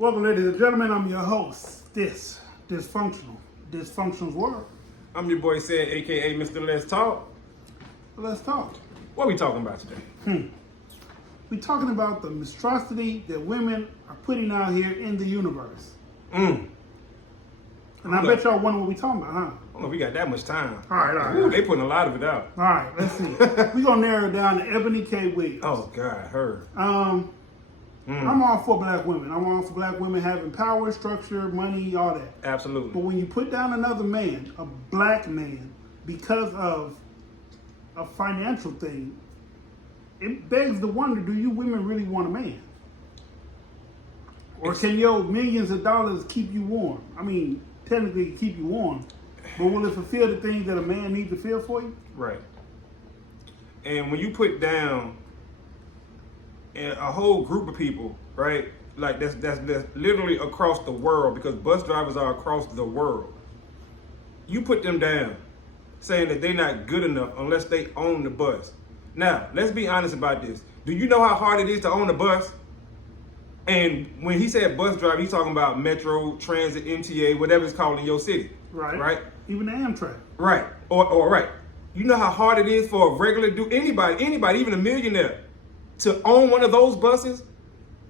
Welcome, ladies and gentlemen. I'm your host. Dysfunctional's World. I'm your boy Said, aka Mr. Let's Talk. Let's talk. What are we talking about today? We're talking about the monstrosity that women are putting out here in the universe. Mm. And I bet y'all wonder what we're talking about, huh? I don't know if we got that much time. All right. Ooh, they putting a lot of it out. All right, let's see. We're going to narrow it down to Ebony K. Williams. Oh, God, her. I'm all for black women. I'm all for black women having power, structure, money, all that. Absolutely. But when you put down another man, a black man, because of a financial thing, it begs the wonder, do you women really want a man? Or can your millions of dollars keep you warm? I mean, technically keep you warm, but will it fulfill the things that a man needs to feel for you? Right. And when you put down a whole group of people, right? Like that's literally across the world, because bus drivers are across the world. You put them down, saying that they're not good enough unless they own the bus. Now, let's be honest about this. Do you know how hard it is to own a bus? And when he said bus driver, he's talking about Metro, Transit, MTA, whatever it's called in your city. Right. Right? Even the Amtrak. Right. Or right. You know how hard it is for a regular dude, anybody, even a millionaire, to own one of those buses?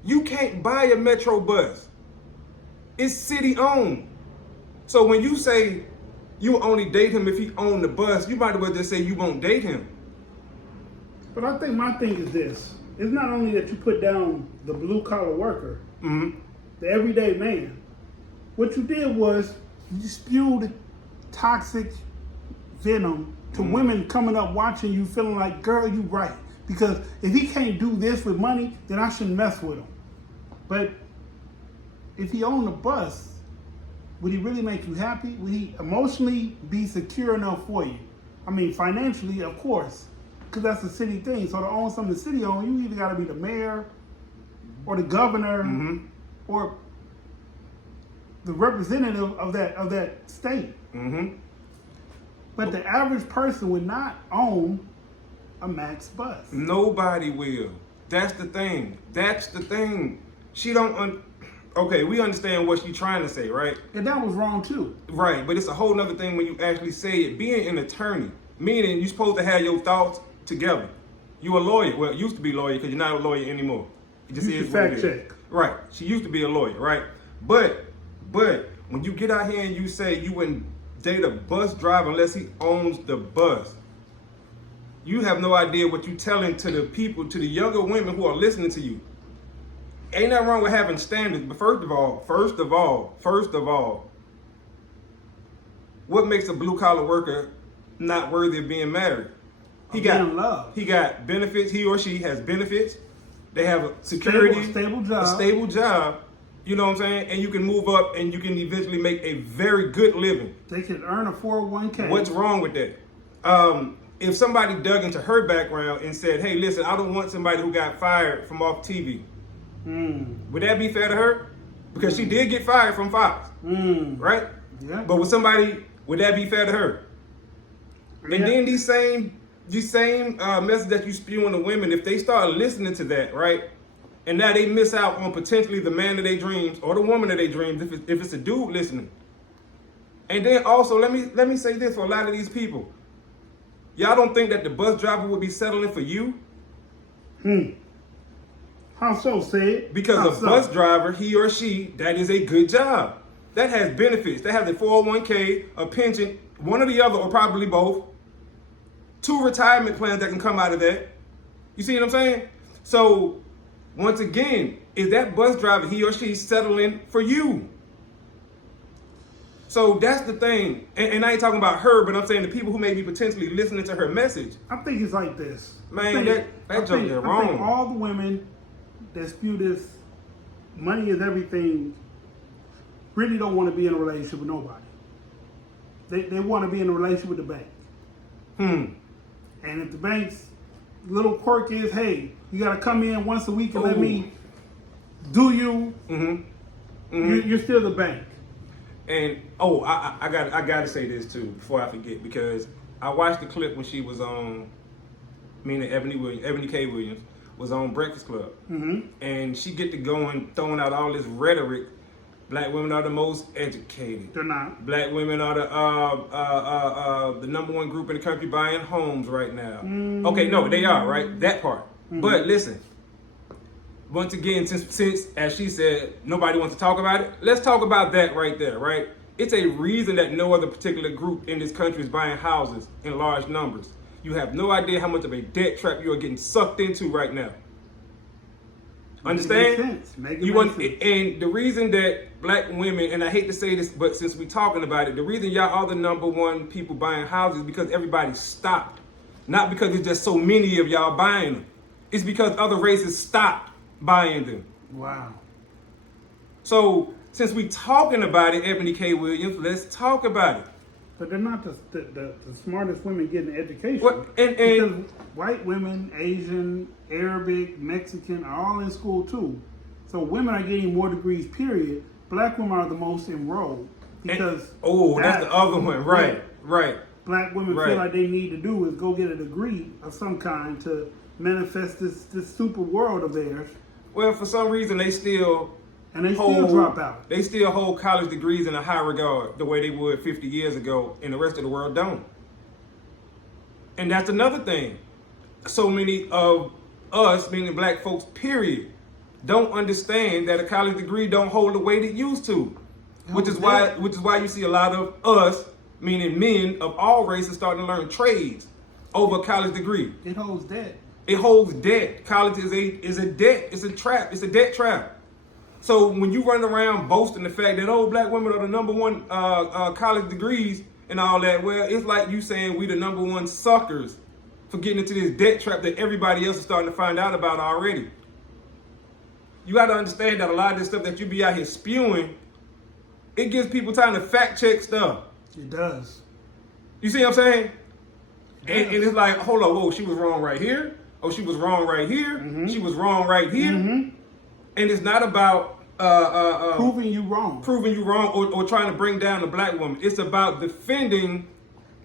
You can't buy a Metro bus. It's city owned. So when you say you only date him if he owned the bus, you might as well just say you won't date him. But I think my thing is this. It's not only that you put down the blue collar worker, the everyday man. What you did was you spewed toxic venom to women coming up watching you feeling like, girl, you right. Because if he can't do this with money, then I shouldn't mess with him. But if he owned a bus, would he really make you happy? Would he emotionally be secure enough for you? I mean, financially, of course, because that's a city thing. So to own something the city owns, you either got to be the mayor or the governor or the representative of that state. But the average person would not own a Max bus. Nobody will. That's the thing. She don't. Okay, we understand what she's trying to say, right? And that was wrong too. Right, but it's a whole nother thing when you actually say it. Being an attorney, meaning you're supposed to have your thoughts together. You a lawyer. Well, used to be a lawyer because you're not a lawyer anymore. It just You is should what fact it is. check. Right. She used to be a lawyer, right? But when you get out here and you say you wouldn't date a bus driver unless he owns the bus, you have no idea what you're telling to the people, to the younger women who are listening to you. Ain't nothing wrong with having standards, but first of all, what makes a blue collar worker not worthy of being married? He got benefits. He or she has benefits. They have a security, a stable job. You know what I'm saying? And you can move up and you can eventually make a very good living. They can earn a 401k. What's wrong with that? If somebody dug into her background and said, hey, listen, I don't want somebody who got fired from off TV. Would that be fair to her? Because she did get fired from Fox, right? Yeah. But would that be fair to her? Yeah. And then these same message that you spewing to women, if they start listening to that, right? And now they miss out on potentially the man of their dreams or the woman of their dreams if it's a dude listening. And then also, let me say this for a lot of these people. Y'all don't think that the bus driver would be settling for you? How so, Sid? Because bus driver, he or she, that is a good job. That has benefits. That has a 401k, a pension, one or the other, or probably both. 2 retirement plans that can come out of that. You see what I'm saying? So, once again, is that bus driver, he or she, settling for you? So that's the thing. And I ain't talking about her, but I'm saying the people who may be potentially listening to her message. I think it's like this. Man, that joke is wrong. I think all the women that spew this money is everything really don't want to be in a relationship with nobody. They want to be in a relationship with the bank. And if the bank's little quirk is, hey, you got to come in once a week and let me do you, you're still the bank. And I gotta say this too before I forget, because I watched the clip when she was on, meaning Ebony K. Williams was on Breakfast Club, Mm-hmm. and she get to going throwing out all this rhetoric. Black women are the most educated. They're not. Black women are the number one group in the country buying homes right now. Okay, no, they are, right? That part. But listen, once again, since as she said, nobody wants to talk about it, let's talk about that right there, right? It's a reason that no other particular group in this country is buying houses in large numbers. You have no idea how much of a debt trap you are getting sucked into right now. Understand? And the reason that black women, and I hate to say this, but since we're talking about it, the reason y'all are the number one people buying houses is because everybody stopped. Not because it's just so many of y'all buying them. It's because other races stopped buying them. Wow. So since we talking about it, Ebony K. Williams, let's talk about it. But they're not the smartest women getting education. Because white women, Asian, Arabic, Mexican are all in school too. So women are getting more degrees, period. Black women are the most enrolled because that's the other one. Right. Black women feel like they need to do is go get a degree of some kind to manifest this super world of theirs. Well, for some reason they still drop out. They still hold college degrees in a high regard the way they would 50 years ago, and the rest of the world don't. And that's another thing. So many of us, meaning black folks, period, don't understand that a college degree don't hold the weight it used to. Which is why you see a lot of us, meaning men of all races, starting to learn trades over a college degree. It holds debt. It holds debt. College is a debt. It's a trap. It's a debt trap. So when you run around boasting the fact that black women are the number one college degrees and all that, well, it's like you saying we the number one suckers for getting into this debt trap that everybody else is starting to find out about already. You got to understand that a lot of this stuff that you be out here spewing, it gives people time to fact check stuff. It does. You see what I'm saying? And it's like, hold on, whoa, she was wrong right here. Oh, she was wrong right here. Mm-hmm. She was wrong right here. Mm-hmm. And it's not about proving you wrong or trying to bring down the black woman. It's about defending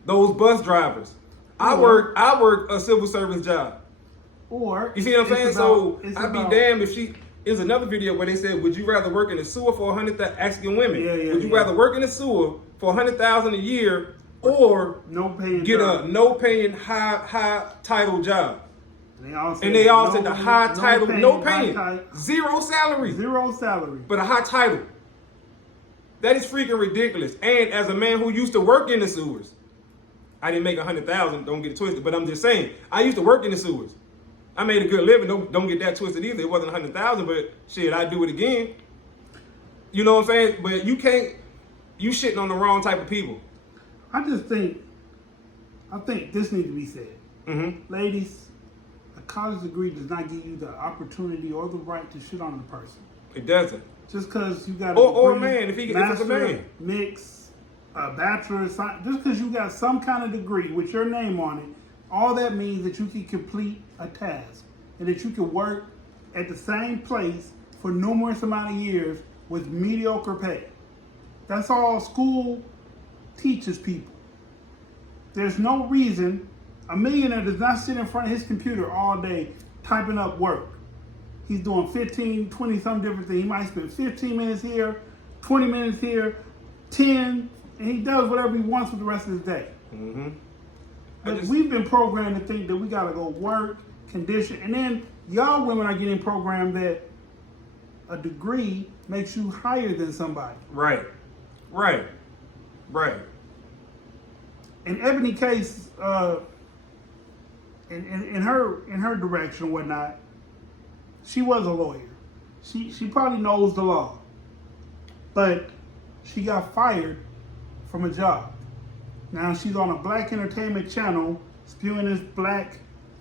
those bus drivers. I work a civil service job. Or you see what I'm saying? I'd be damned if she. There's another video where they said, "Would you rather work in the sewer for 100,000?" Asking women, would you rather work in the sewer for 100,000 a year or get a no paying high title job? They all said the high title, no paying, zero salary. But a high title. That is freaking ridiculous. And as a man who used to work in the sewers, I didn't make 100,000, don't get it twisted, but I'm just saying, I used to work in the sewers. I made a good living, don't get that twisted either. It wasn't 100,000, but shit, I'd do it again. You know what I'm saying? But you shitting on the wrong type of people. I think this needs to be said. Mm-hmm. Ladies, a college degree does not give you the opportunity or the right to shit on the person. It doesn't. Just because you got a or a man, if it's a man, mix, a bachelor, just because you got some kind of degree with your name on it, all that means that you can complete a task and that you can work at the same place for numerous amount of years with mediocre pay. That's all school teaches people. There's no reason a millionaire does not sit in front of his computer all day typing up work. He's doing 15, 20 some different things. He might spend 15 minutes here, 20 minutes here, 10, and he does whatever he wants with the rest of his day. Mm-hmm. But we've been programmed to think that we gotta go work, condition, and then y'all women are getting programmed that a degree makes you higher than somebody. Right. In Ebony case, in her direction and whatnot, she was a lawyer. She probably knows the law, but she got fired from a job. Now she's on a black entertainment channel spewing this black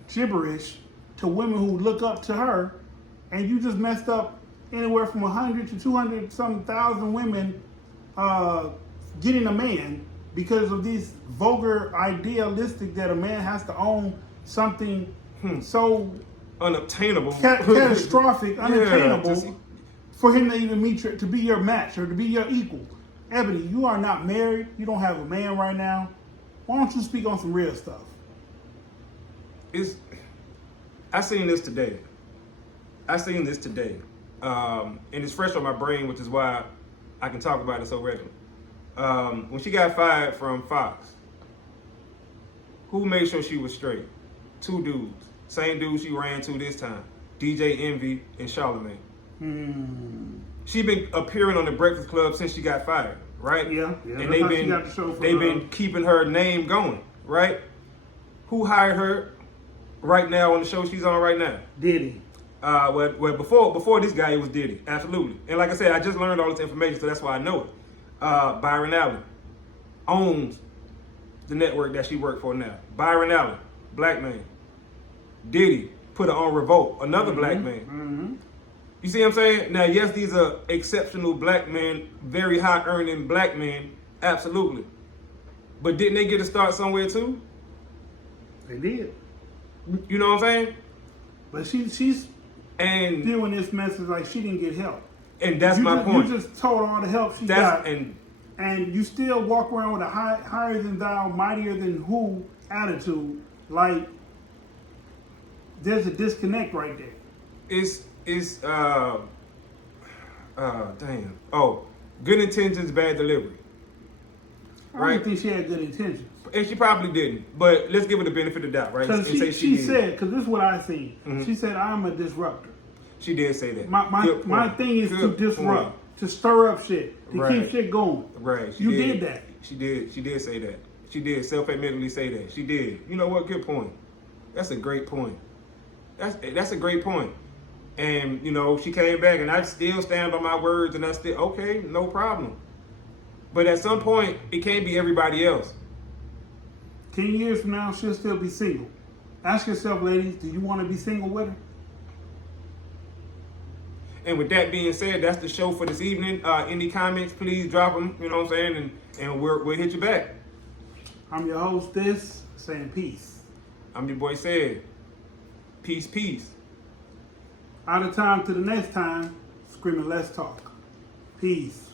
gibberish to women who look up to her, and you just messed up anywhere from 100 to 200 some thousand women getting a man because of these vulgar idealistic that a man has to own something so unobtainable, catastrophic, unattainable for him to even meet to be your match or to be your equal. Ebony, you are not married. You don't have a man right now. Why don't you speak on some real stuff? I seen this today. I seen this today, and it's fresh on my brain, which is why I can talk about it so regularly. When she got fired from Fox, who made sure she was straight? Two dudes, same dude she ran to this time, DJ Envy and Charlamagne. She been appearing on the Breakfast Club since she got fired, right? Yeah. And they've been keeping her name going, right? Who hired her right now on the show she's on right now? Diddy. Well, before this guy, it was Diddy, absolutely. And like I said, I just learned all this information, so that's why I know it. Byron Allen owns the network that she worked for now. Byron Allen, black man. Diddy put her on Revolt, another black man. You see what I'm saying? Now, yes, these are exceptional black men, very high earning black men, absolutely. But didn't they get a start somewhere too? They did. You know what I'm saying? But she's And doing this message like she didn't get help. and that's my point. You just told all the help she got, And you still walk around with a higher than thou, mightier than who attitude. Like there's a disconnect right there. it's damn. Oh, good intentions, bad delivery. I Right. don't think she had good intentions. And she probably didn't, but let's give her the benefit of the doubt, right? Because And say she did. said, because this is what I see. She said, "I'm a disruptor." She did say that. My Good point. thing is Good to disrupt, point. to stir up shit, to Right. keep shit going. Right. She You did that. She did say that. She did self-admittedly say that. She did. You know what? Good point. That's a great point. That's a great point. And you know, she came back, and I still stand on my words, and I still okay, no problem. But at some point, it can't be everybody else. 10 years from now, she'll still be single. Ask yourself, ladies, do you want to be single with her? And with that being said, that's the show for this evening. Any comments, please drop them. You know what I'm saying, and we'll hit you back. I'm your host, saying peace. I'm your boy Said. Peace, peace. Out of time to the next time, screaming, let's talk. Peace.